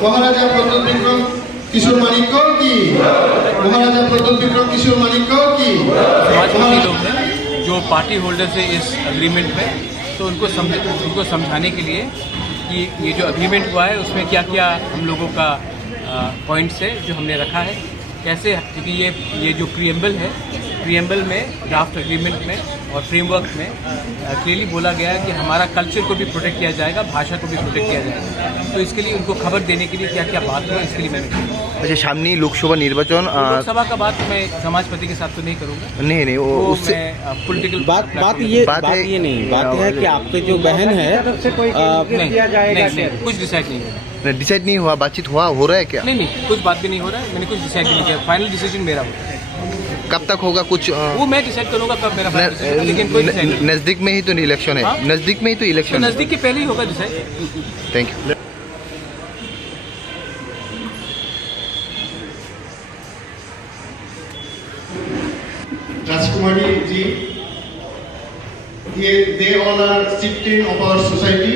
महाराजा प्रद्युत विक्रम किशोर मानिकौर की, महाराजा प्रद्युत विक्रम किशोर मानिकौर की। समाजवादी लोग हैं जो पार्टी होल्डर्स है इस अग्रीमेंट में, तो उनको समझाने के लिए कि ये जो अग्रीमेंट हुआ है उसमें क्या क्या हम लोगों का पॉइंट्स है जो हमने रखा है, कैसे, क्योंकि ये जो प्रीएम्बल में ड्राफ्ट एग्रीमेंट में और फ्रेमवर्क में क्लियरली बोला गया है कि हमारा कल्चर को भी प्रोटेक्ट किया जाएगा, भाषा को भी प्रोटेक्ट किया जाएगा। तो इसके लिए उनको खबर देने के लिए क्या क्या बात हुआ, इसके लिए मैंने अच्छा सामने लोकसभा निर्वाचन, लोकसभा का बात मैं समाजपति के साथ तो नहीं करूँगा। नहीं वो उससे पॉलिटिकल बात ये नहीं, बात है कि आपके जो बहन है कुछ डिसाइड नहीं हुआ। डिसाइड नहीं हुआ, बातचीत हो रहा है क्या? नहीं, कुछ बात भी नहीं हो रहा है, मैंने कुछ डिसाइड नहीं किया। फाइनल डिसीजन मेरा होगा। कब तक होगा कुछ? वो मैं डिसाइड करूंगा कब मेरा फाइनल डिसीजन, लेकिन कोई डिसाइड नहीं। नजदीक में ही तो इलेक्शन है, नजदीक में ही तो इलेक्शन, नजदीक के पहले ही होगा decide. Thank you. Rajkumari ji, they all are chieftain of our society.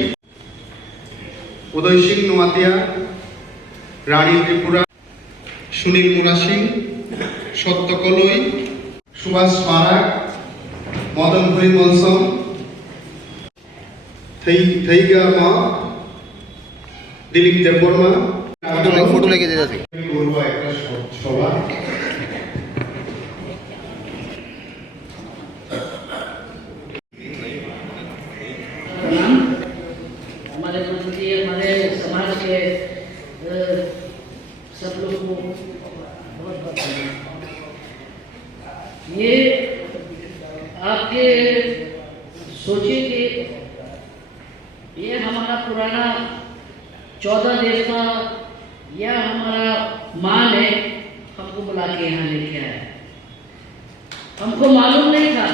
Uday Singh नुआतिया, रानी त्रिपुरा, सुनील मुरा सिंह, सत्य कलई, सुभाष माराक, मदन हरिवंशम, थैगा मा, दिलीप देवबर्मा, फोटो लेके दे जाते सभा। हमारे मंत्री, हमारे समाज के सब लोग को बहुत बहुत धन्यवाद। ये आपके सोचिए कि ये हमारा पुराना 14 देश का यह हमारा मान है, हमको बुला के यहाँ लेके आया। हमको मालूम नहीं था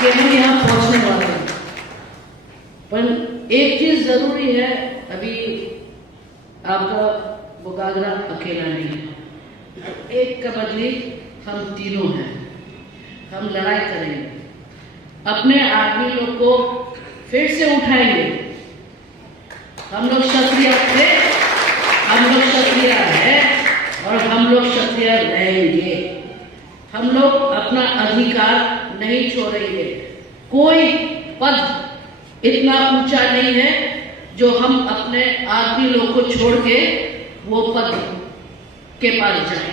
कि हम यहाँ पहुँचने वाले हैं, पर एक चीज जरूरी है, अभी आपका बोकागरा अकेला नहीं है, एक का बदली हम तीनों हैं। हम लड़ाई करेंगे, अपने आदमी लोग को फिर से उठाएंगे। हम लोग क्षत्रिय थे, हम लोग क्षत्रिय है और हम लोग क्षत्रिय रहेंगे। हम लोग अपना अधिकार नहीं छोड़ेंगे। कोई पद इतना ऊंचा नहीं है जो हम अपने आदमी लोग को छोड़ के वो पद के पास जाए।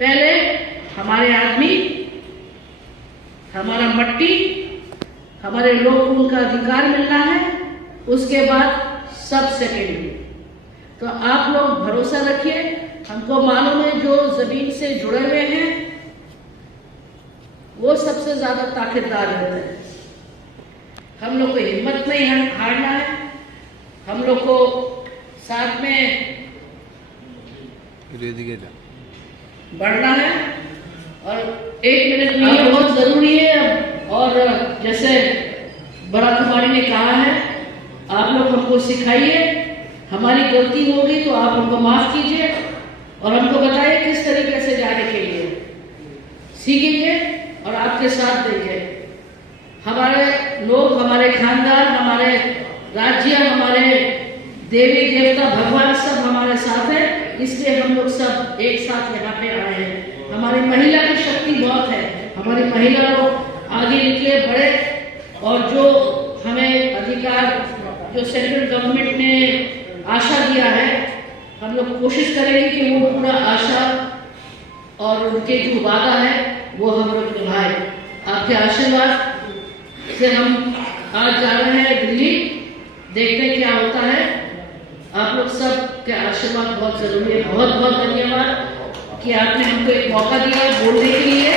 पहले हमारे आदमी, हमारा मट्टी, हमारे लोग को उनका अधिकार मिलना है, उसके बाद सब सेकेंडरी। तो आप लोग भरोसा रखिए, हमको मालूम है जो जमीन से जुड़े हुए हैं वो सबसे ज्यादा ताकतदार होते हैं। हम लोग को हिम्मत नहीं हारना है, हम लोग को साथ में बढ़ना है। और 1 मिनट में ये बहुत जरूरी है, और जैसे बड़ा कुमारी ने कहा है, आप लोग हमको सिखाइए, हमारी गलती होगी तो आप हमको माफ कीजिए और हमको बताइए किस तरीके से जाने के लिए सीखेंगे और आपके साथ देंगे। हमारे लोग, हमारे खानदान, हमारे राज्य, हमारे देवी देवता भगवान सब हमारे साथ है, इसलिए हम लोग सब एक साथ यहाँ पे आए हैं। हमारी महिला की शक्ति बहुत है, हमारी महिला लोग आगे निकले बढ़े, और जो हमें अधिकार जो सेंट्रल गवर्नमेंट ने आशा दिया है, हम लोग कोशिश करेंगे कि वो पूरा आशा और उनके जो वादा है वो हम लोग निभाए। आपके आशीर्वाद से हम आज जा रहे हैं दिल्ली, देखते हैं क्या होता है। आप लोग सब के आशीर्वाद बहुत जरूरी है। बहुत बहुत धन्यवाद कि आपने हमको एक मौका दिया बोलने के लिए।